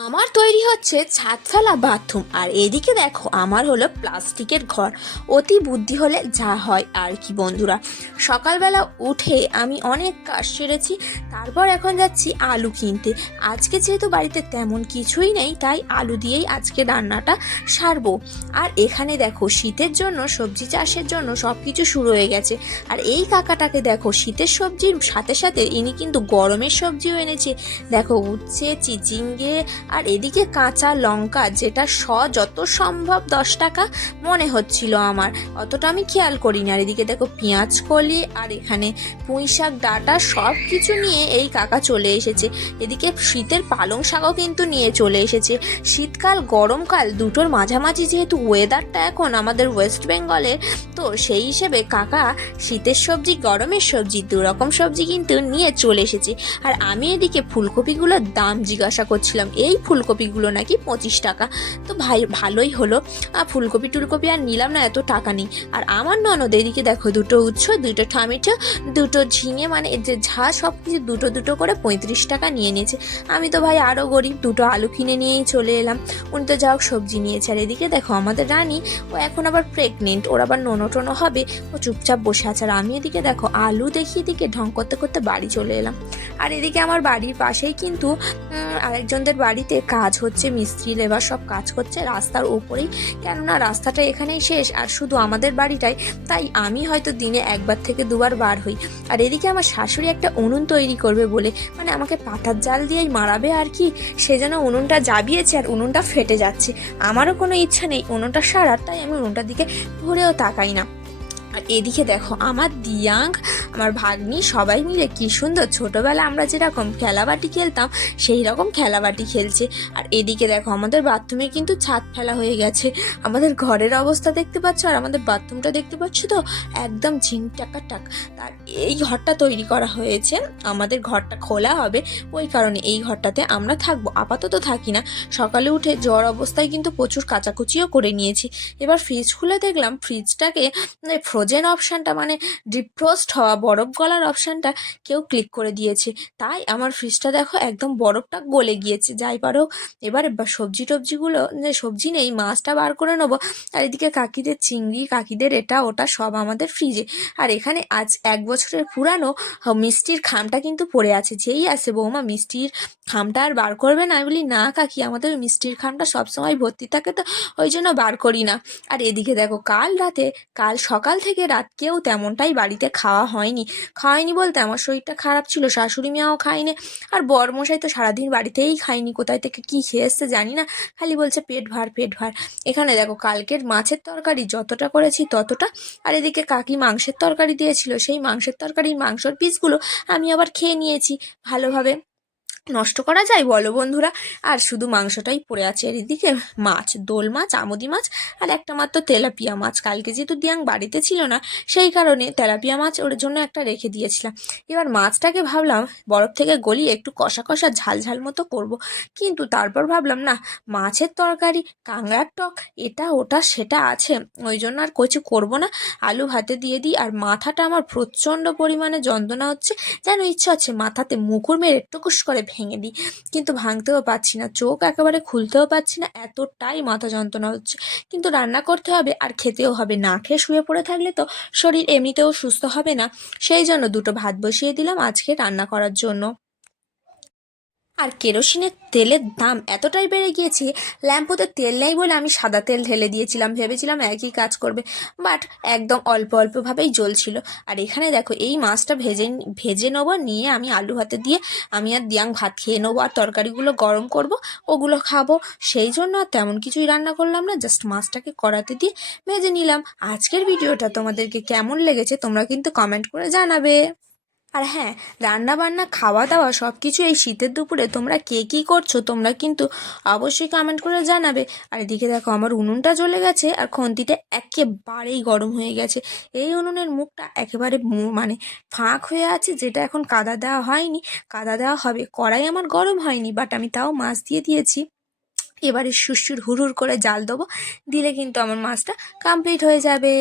আমার তৈরি হচ্ছে ছাদ ফেলা বাথরুম। আর এদিকে দেখো, আমার হলো প্লাস্টিকের ঘর। অতি বুদ্ধি হলে যা হয় আর কি, বন্ধুরা। সকালবেলা উঠে আমি অনেক কাজ সেরেছি, তারপর এখন যাচ্ছি আলু কিনতে। আজকে যেহেতু বাড়িতে তেমন কিছুই নেই, তাই আলু দিয়েই আজকে রান্নাটা সারবো। আর এখানে দেখো, শীতের জন্য, সবজি চাষের জন্য সব কিছু শুরু হয়ে গেছে। আর এই কাকাটাকে দেখো, শীতের সবজির সাথে সাথে ইনি কিন্তু গরমের সবজিও এনেছে। দেখো, উচ্ছে, চিচিঙ্গে আর এদিকে কাঁচা লঙ্কা, যেটা স যত সম্ভব দশ টাকা, মনে হচ্ছিল আমার। অতটা আমি খেয়াল করিনি। আর এদিকে দেখো পেঁয়াজ কলি, আর এখানে পুঁই শাক, ডাটা সব কিছু নিয়ে এই কাকা চলে এসেছে। এদিকে শীতের পালং শাকও কিন্তু নিয়ে চলে এসেছে। শীতকাল, গরমকাল, দুটোর মাঝামাঝি যেহেতু ওয়েদারটা এখন আমাদের ওয়েস্ট বেঙ্গলের তো সেই হিসেবে কাকা শীতের সবজি, গরমের সবজি দু রকম সবজি কিন্তু নিয়ে চলে এসেছে। আর আমি এদিকে ফুলকপিগুলোর দাম জিজ্ঞাসা করছিলাম। এই ফুলকপিগুলো নাকি পঁচিশ টাকা। তো ভাই, ভালোই হলো। আর ফুলকপি, টুলকপি আর নিলাম না, এত টাকা নেই। আর আমার ননদ, এদিকে দেখো, দুটো উচ্ছ দুটো টমেটো, দুটো ঝিঙে মানে এই যে ঝা সব কিছু দুটো দুটো করে পঁয়ত্রিশ টাকা নিয়ে নিয়েছে। আমি তো ভাই আরও গরিব, দুটো আলু কিনে নিয়েই চলে এলাম। উনি তো যা হোক সবজি নিয়েছে। আর এদিকে দেখো, আমাদের রানী, ও এখন আবার প্রেগনেন্ট ওর আবার নোনো টোনো হবে। ও চুপচাপ বসে আছে। আর আমি এদিকে দেখো, আলু দেখি, এদিকে ঢং করতে করতে বাড়ি চলে এলাম। আর এদিকে আমার বাড়ির পাশেই কিন্তু আরেকজনদের আরেকজনদের বাড়িতে কাজ হচ্ছে, মিস্ত্রি, লেবার সব কাজ করছে, রাস্তার উপরেই। কেননা রাস্তাটা এখানেই শেষ, আর শুধু আমাদের বাড়িটাই, তাই আমি হয়তো দিনে একবার থেকে দুবার বার হই। আর এদিকে আমার শাশুড়ি একটা উনুন তৈরি করবে বলে মানে আমাকে পাতার জাল দিয়েই মারাবে আর কি, সে যেন উনুনটা জাবিয়েছে আর উনুনটা ফেটে যাচ্ছে। আমারও কোনো ইচ্ছা নেই উনুনটা সারার, তাই আমি উনুনটার দিকে ঘুরেও তাকাই না। আর এদিকে দেখো, আমার দিয়াং, আমার ভাগ্নি সবাই মিলে কি সুন্দর। ছোটবেলা আমরা যেরকম খেলাবাটি খেলতাম সেই রকম খেলাবাটি খেলছে। আর এদিকে দেখো, আমাদের বাথরুমে কিন্তু ছাদ ফেলা হয়ে গেছে। আমাদের ঘরের অবস্থা দেখতে পাচ্ছ, আর আমাদের বাথরুমটা দেখতে পাচ্ছ তো, একদম ঝিং টাকা টাক তার এই ঘরটা তৈরি করা হয়েছে, আমাদের ঘরটা খোলা হবে, ওই কারণে এই ঘরটাতে আমরা থাকব। আপাতত থাকি না। সকালে উঠে জ্বর অবস্থায় কিন্তু প্রচুর কাচাকুচিও করে নিয়েছি। এবার ফ্রিজ খুলে দেখলাম ফ্রিজটাকে ফ্রোজেন অপশানটা মানে ডিফ্রোস্ট হওয়া, বরফ গলার অপশানটা কেউ ক্লিক করে দিয়েছে। তাই আমার ফ্রিজটা দেখো একদম বরফটা গলে গিয়েছে। যাই পারো, এবারে সবজি টবজিগুলো সবজি নেই, মাছটা বার করে নেব। আর এদিকে কাকিদের চিংড়ি, কাকিদের এটা, ওটা সব আমাদের ফ্রিজে আর এখানে আজ এক বছরের পুরানো মিষ্টির খামটা কিন্তু পড়ে আছে। যেই আছে বৌমা, মিষ্টির খামটা আর বার করবে না। আমি বলি, না কাকি, আমাদের মিষ্টির খামটা সবসময় ভর্তি থাকে তো ওই জন্য বার করি না। আর এদিকে দেখো, কাল রাতে, কাল সকাল থেকে রাত কেউ তেমনটাই বাড়িতে খাওয়া হয়নি। খাওয়াইনি বলতে আমার শরীরটা খারাপ ছিল, শাশুড়ি মিয়াও খায়নি। আর বরমশাই তো সারাদিন বাড়িতেই খায়নি, কোথায় থেকে কী খেয়ে এসছে জানি না। খালি বলছে, পেট ভার পেট ভার। এখানে দেখো, কালকের মাছের তরকারি যতটা করেছি ততটা। আর এদিকে কাকি মাংসের তরকারি দিয়েছিল, সেই মাংসের তরকারির মাংসর পিসগুলো আমি আবার খেয়ে নিয়েছি ভালোভাবে। নষ্ট করা যায় বলো বন্ধুরা। আর শুধু মাংসটাই পড়ে আছে আর এদিকে। মাছ, দোল মাছ, আমুদি মাছ আর একটা মাত্র তেলাপিয়া মাছ। কালকে যেহেতু দিয়াং বাড়িতে ছিল না, সেই কারণে তেলাপিয়া মাছ ওর জন্য একটা রেখে দিয়েছিলাম। এবার মাছটাকে ভাবলাম বরফ থেকে গলিয়ে একটু কষা কষা ঝাল ঝাল মতো করব। কিন্তু তারপর ভাবলাম, না, মাছের তরকারি কাংড়ার টক, এটা, ওটা, সেটা আছে। ওই জন্য আর কিছু করব না। আলু ভাতে দিয়ে দিই আর মাথাটা আমার প্রচণ্ড পরিমাণে যন্ত্রণা হচ্ছে। যেন ইচ্ছা হচ্ছে মাথাতে মুকুর মেরে টুকুস করে ভেঙে দিই। কিন্তু ভাঙতেও পারছি না, চোখ একেবারে খুলতেও পারছি না, এতটাই মাথা যন্ত্রণা হচ্ছে। কিন্তু রান্না করতে হবে আর খেতেও হবে না। খেয়ে শুয়ে পড়ে থাকলে তো শরীর এমনিতেও সুস্থ হবে না। সেই জন্য দুটো ভাত বসিয়ে দিলাম আজকে রান্না করার জন্য। আর কেরোসিনের তেলের দাম এতটাই বেড়ে গিয়েছে, ল্যাম্পোতে তেল নেই বলে আমি সাদা তেল ঢেলে দিয়েছিলাম, ভেবেছিলাম একই কাজ করবে, বাট একদম অল্প অল্পভাবেই জ্বলছিল। আর এখানে দেখো, এই মাছটা ভেজে ভেজে নেব, নিয়ে আমি আলু ভাতে দিয়ে আমি আর দিয়াং ভাত খেয়ে নেব, আর তরকারিগুলো গরম করব, ওগুলো খাব। সেই জন্য আর তেমন কিছুই রান্না করলাম না, জাস্ট মাছটাকে কড়াতে দিয়ে ভেজে নিলাম। আজকের ভিডিওটা তোমাদেরকে কেমন লেগেছে তোমরা কিন্তু কমেন্ট করে জানাবে। আর হ্যাঁ রান্না বান্না খাওয়া দাওয়া সব কিছু এই শীতের দুপুরে তোমরা কে কী করছ তোমরা কিন্তু অবশ্যই কমেন্ট করে জানাবে। আর এদিকে দেখো আমার উনুনটা জ্বলে গেছে আর খন্তিটা একেবারেই গরম হয়ে গেছে। এই উনুনের মুখটা একেবারে মানে ফাঁক হয়ে আছে যেটা এখন কাদা দেওয়া হয়নি। কাদা দেওয়া হবে, কড়াই আমার গরম হয়নি বাট আমি তাও মাছ দিয়ে দিয়েছি। এবারে সুসুর হুড়হুড় করে জাল দেবো, দিলে কিন্তু আমার মাছটা কমপ্লিট হয়ে যাবে।